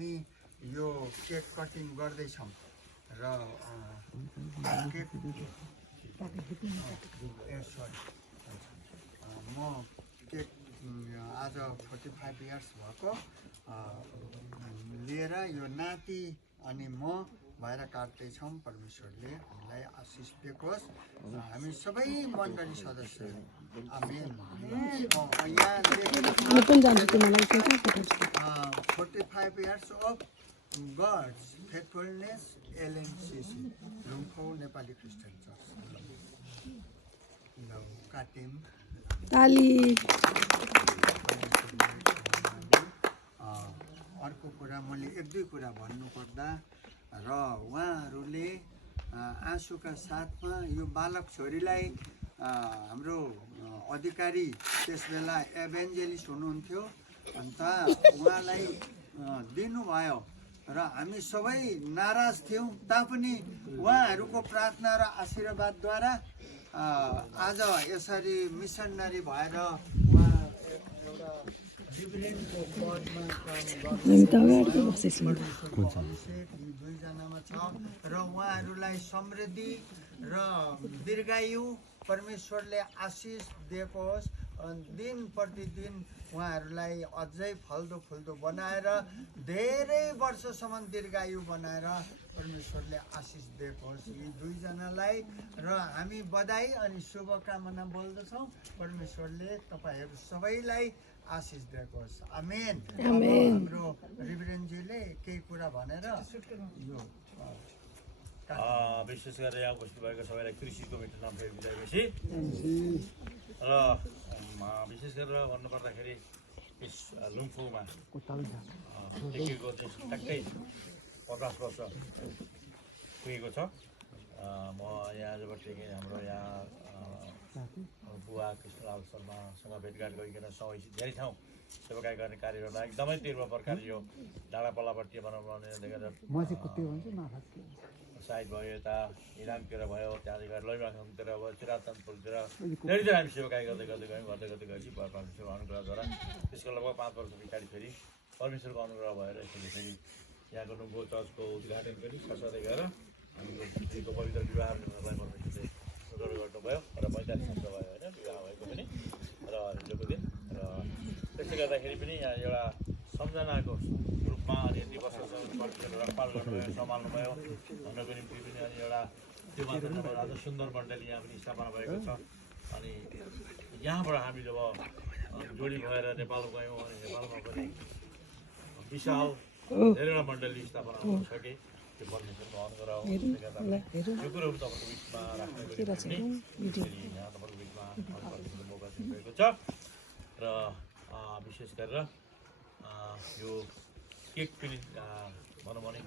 हामी यो cake cutting गर्दैछौँ र केक म केक आज 45 इयर्स भएको लिएर यो नाति अनि म भएर काट्दैछौँ। परमेश्वरले हामीलाई आशिष दियोस्। हामी सबै मण्डली सदस्य amen. 45 years of God's faithfulness LNCC Lumphu Nepali Christian church ल काट्यौँ ताली। अर्को कुरा मैले एक दुई कुरा भन्नुपर्दा र उहाँहरूले आँसुका साथमा यो बालक छोरीलाई हाम्रो अधिकारी त्यस बेला एभेन्जेलिस्ट हुनुहुन्थ्यो अन्त उहाँलाई दिनुभयो र हामी सबै नाराज थियौँ। तापनि उहाँहरूको प्रार्थना र आशीर्वादद्वारा आज यसरी मिसनरी भएर उहाँ एउटा डिभिडेन्टको पदमा दुईजनामा छ र उहाँहरूलाई समृद्धि र दीर्घायु परमेश्वरले आशिष दिएको होस्। दिन प्रतिदिन उहाँहरूलाई अझै फल्दो फुल्दो बनाएर धेरै वर्षसम्म दीर्घायु बनाएर परमेश्वरले आशिष दिएको होस् यी दुईजनालाई र हामी बधाई अनि शुभकामना बोल्दछौँ। परमेश्वरले तपाईँहरू सबैलाई आशिष दिएको होस्। आमेन। हाम्रो रिभरेन्डजीले केही कुरा भनेर यो विशेष गरेर यहाँ उपस्थित भएको सबैलाई कृषि कमिटी नाम बिदायपछि र विशेष गरेर भन्नुपर्दाखेरि यस लुम्फूमा देखिएको ट्याक्कै 50 वर्ष पुगेको छ। म यहाँ आजबाट हाम्रो यहाँ बुवा कृष्णलाल शर्मासँग भेटघाट गरिकन धेरै ठाउँ सेवाकाई गर्ने कार्यहरूमा एकदमै तीव्र प्रकार यो डाँडा पल्लापट्टि बनाउने देखेर साइड भयो, यता इलामतिर भयो, त्यहाँदेखि गएर लैमाङतिर भयो, चिराचन्दपुरतिर धेरैतिर हामी सेवाकाई गर्दै गएपछि परमेश्वरको अनुग्रहद्वारा त्यसको लगभग 5 वर्ष पछाडि फेरि परमेश्वरको अनुग्रह भएर यसरी फेरि यहाँको नुम्बो चर्चको उद्घाटन पनि सरसरै गएर हामीको पवित्र विवाह गर्नलाई परमेश्वरले अनुग्रह गर्नुभयो र 45 वर्ष भयो होइन विवाह भएको पनि र हिजोको दिन र त्यसले गर्दाखेरि पनि यहाँ एउटा सम्झनाको रूपमा अनि यति वर्षसम्म रखपाल गर्नुभयो, सम्हाल्नुभयो भन्नको निम्ति पनि अनि एउटा त्यो मात्र नभएर आज सुन्दर मण्डली यहाँ पनि स्थापना भएको छ। अनि यहाँबाट हामी जब जोडी भएर नेपाल गयौँ अनि नेपालमा पनि विशाल धेरैवटा मण्डली स्थापना हुन सके त्यो परमेश्वरको अनुग्रह हो। यो कुरोहरू तपाईँको बिचमा राख्नको निम्ति यहाँ तपाईँको बिचमा मौका दिनुभएको छ र विशेष गरेर यो केक पनि भनौँ भने